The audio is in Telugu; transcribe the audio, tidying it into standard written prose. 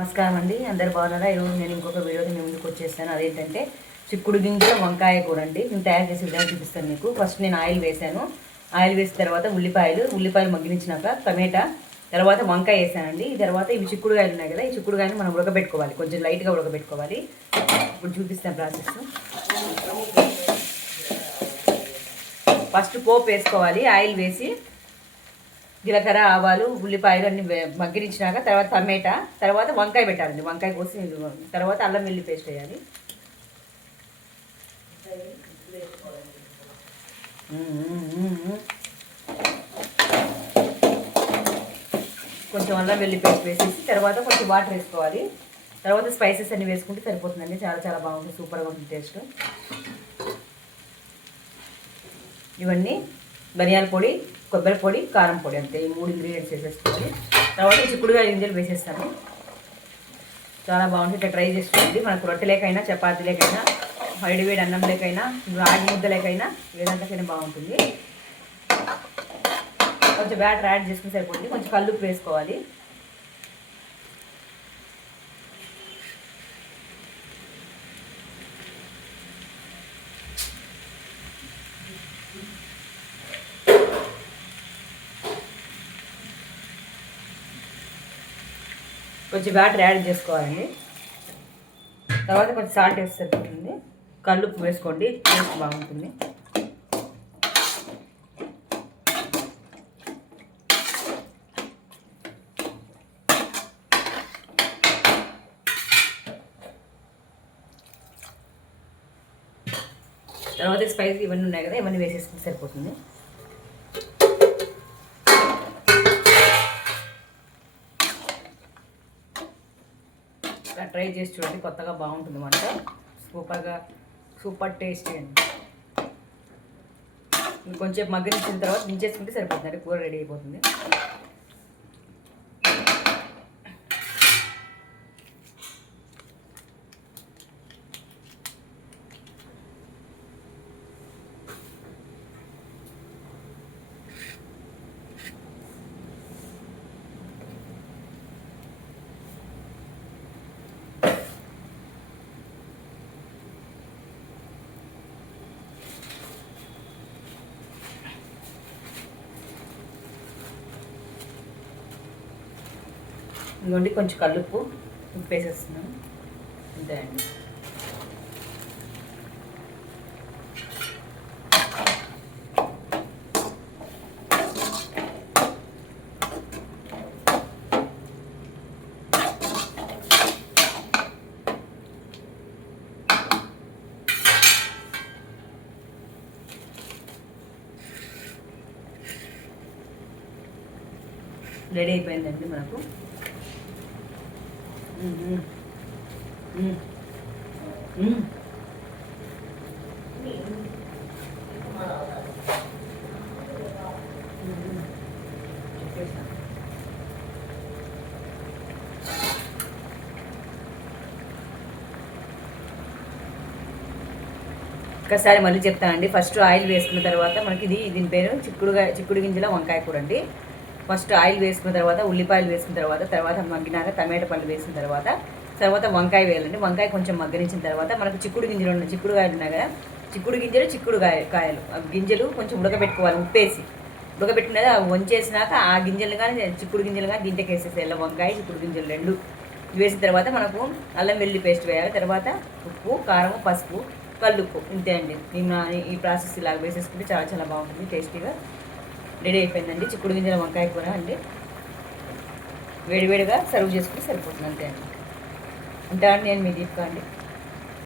నమస్కారం అండి, అందరు బాగున్నారా? ఈరోజు నేను ఇంకొక వీడియోతో మీ ముందుకు వచ్చేసాను. అదేంటంటే చిక్కుడు గింజల వంకాయ కూర అండి. నేను తయారు చేసే విధానం చూపిస్తాను మీకు. ఫస్ట్ నేను ఆయిల్ వేసాను. ఆయిల్ వేసిన తర్వాత ఉల్లిపాయలు మగ్గించినాక టమాటా, తర్వాత వంకాయ వేసానండి. ఈ తర్వాత ఇవి చిక్కుడుగాయలు ఉన్నాయి కదా, ఈ చిక్కుడుగాయలు మనం ఉడకబెట్టుకోవాలి, కొంచెం లైట్గా ఉడకబెట్టుకోవాలి. ఇప్పుడు చూపిస్తాను ప్రాసెస్. ఫస్ట్ పోపు వేసుకోవాలి. ఆయిల్ వేసి జీలకర్ర, ఆవాలు, ఉల్లిపాయలు అన్ని మగ్గించినాక తర్వాత టమాటా, తర్వాత వంకాయ పెట్టాలండి. వంకాయ కోసి తర్వాత అల్లం వెల్లుల్లి పేస్ట్ వేయాలి. కొంచెం అల్లం వెల్లుల్లి పేస్ట్ వేసేసి తర్వాత కొంచెం వాటర్ వేసుకోవాలి. తర్వాత స్పైసెస్ అన్ని వేసుకుంటే సరిపోతుందండి. చాలా చాలా బాగుంటుంది, సూపర్గా ఉంటుంది టేస్ట్. ఇవన్నీ ధనియాల పొడి, కొబ్బరి పొడి, కారం పొడి, అంతే. ఈ 3 ఇంగ్రీడియంట్స్ వేసేసుకోవాలి. తర్వాత చిక్కుడుగా గింజలు వేసేస్తాను. చాలా బాగుంటుంది, ఇట్లా ట్రై చేసుకోండి. మనకు రొట్టెలేకైనా, చపాతీ లేకైనా, వేడి అన్నం లేకైనా, రాగి ముద్ద లేకైనా, ఏదంతకైనా బాగుంటుంది. కొంచెం బ్యాటర్ యాడ్ చేసుకుని సరిపోతుంది. కొంచెం కల్లుప్పు వేసుకోవాలి. కొంచెం బ్యాటర్ యాడ్ చేసుకోవాలండి. తర్వాత కొంచెం సాల్ట్ వేసి సరిపోతుంది. కల్లుప్పు వేసుకోండి, టేస్ట్ బాగుంటుంది. తర్వాత స్పైసీ ఇవన్నీ ఉన్నాయి కదా, ఇవన్నీ వేసేసుకుంటే సరిపోతుంది. ట్రై చేసి చూడండి, కొత్తగా బాగుంటుంది వంట. సూపర్ టేస్టీ అండి. ఇంకొంచెం మగ్గనిచ్చిన తర్వాత దించేసుకుంటే సరిపోతుంది, అంటే కూర రెడీ అయిపోతుంది. ఇదిగోండి, కొంచెం కల్లుప్పు, ఉప్పు వేసేస్తున్నాను, అంతే అండి. రెడీ అయిపోయిందండి మనకు. ఒకసారి మళ్ళీ చెప్తానండి. ఫస్ట్ ఆయిల్ వేసుకున్న తర్వాత మనకి దీని పేరు చిక్కుడు గింజల వంకాయ కూర అండి. ఫస్ట్ ఆయిల్ వేసుకున్న తర్వాత ఉల్లిపాయలు వేసుకున్న తర్వాత మగ్గినాక టమాటా పళ్ళు వేసిన తర్వాత వంకాయ వేయాలండి. వంకాయ కొంచెం మగ్గనించిన తర్వాత మనకు చిక్కుడుకాయలు ఉన్నాయి కదా, చిక్కుడుకాయలు గింజలు కొంచెం ఉడకబెట్టుకోవాలి. ఉప్పేసి ఉడకబెట్టినది వంచేసినాక ఆ గింజలు కానీ చిక్కుడు గింజలు కానీ దీంట్లోకి వేసేసేయాలి. వంకాయ, చిక్కుడు గింజలు 2 వేసిన తర్వాత మనకు అల్లం వెల్లుల్లి పేస్ట్ వేయాలి. తర్వాత ఉప్పు, కారం, పసుపు, కల్లుప్పు, ఇంతే అండి. ఈ ప్రాసెస్ ఇలా వేసేసుకుంటే చాలా చాలా బాగుంటుంది, టేస్టీగా రెడీ అయిపోయిందండి చిక్కుడు గింజల వంకాయ కూర అండి. వేడివేడిగా సర్వ్ చేసుకుంటే సరిపోతుంది, అంతే అండి. ఉంటాను నేను, మీ దీపిక అండి.